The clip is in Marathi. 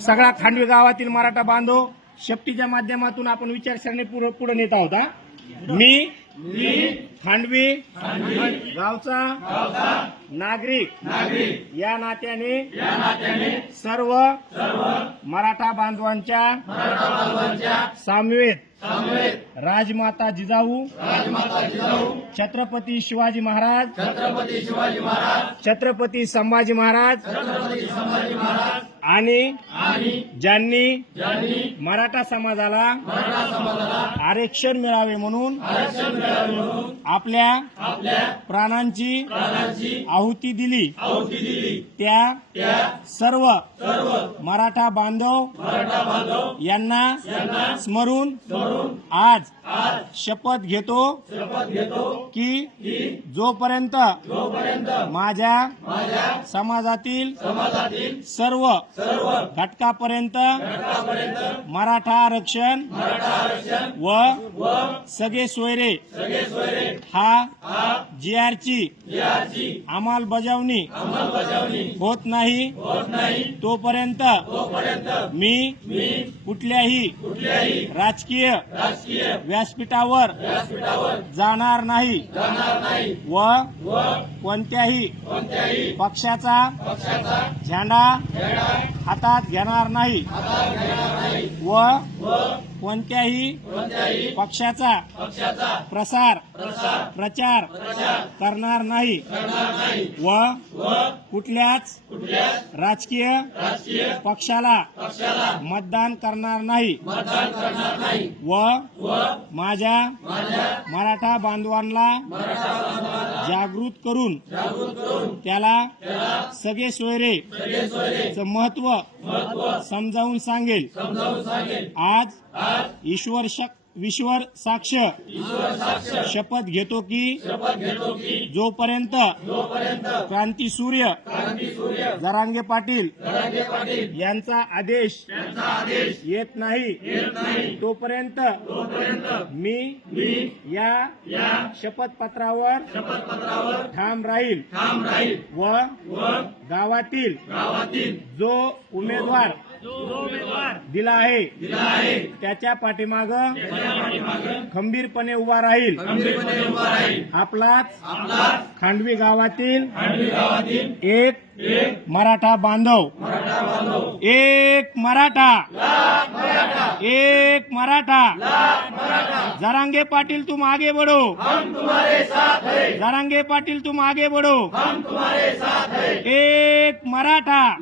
सगळा खांडवी गावातील मराठा बांधव शेपटीच्या माध्यमातून आपण विचारसरणी पुढे नेत आहोत. मी खांडवी गावचा नागरिक या नात्याने सर्व मराठा बांधवांच्या सामवेत राजमाता जिजाऊ छत्रपती शिवाजी महाराज छत्रपती संभाजी महाराज आणि ज्यांनी मराठा समाजाला आरक्षण मिळावे म्हणून आपल्या प्राणांची आहुती दिली. त्या सर्व मराठा बांधव यांना स्मरून आज शपथ घेतो की जोपर्यंत माझ्या समाजातील सर्व घटकापर्यंत मराठा आरक्षण व सगळे सोयरे हा जी आरची अंमलबजावणी. होत नाही. तोपर्यंत मी कुठल्याही राजकीय व्यासपीठावर जाणार नाही व कोणत्याही पक्षाचा झेंडा हातात घेणार नाही. व कोणत्याही पक्षाचा प्रसार प्रचार करणार नाही व कुठल्याच राजकीय पक्षाला मतदान करणार नाही व माझ्या मराठा बांधवांना जागृत करून त्याला सगळे सोयरे महत्त्व समजावून सांगेल. आज ईश्वर शक ईश्वर साक्ष. शपथ घेतो की जोपर्यंत क्रांती सूर्य जरांगे पाटील यांचा आदेश येत नाही तोपर्यंत मी या शपथपत्रावर ठाम राहील व गावातील जो उमेदवार दिला आहे त्याच्या पाठीमाग खंबीरपणे उभा राहील. आपलाच खांडवी गावातील एक मराठा बांधव. एक मराठा. एक मराठा. जरांगे पाटील तुम आगे बढ़ो. जरांगे पाटील तुम आगे बढ़ो. एक मराठा.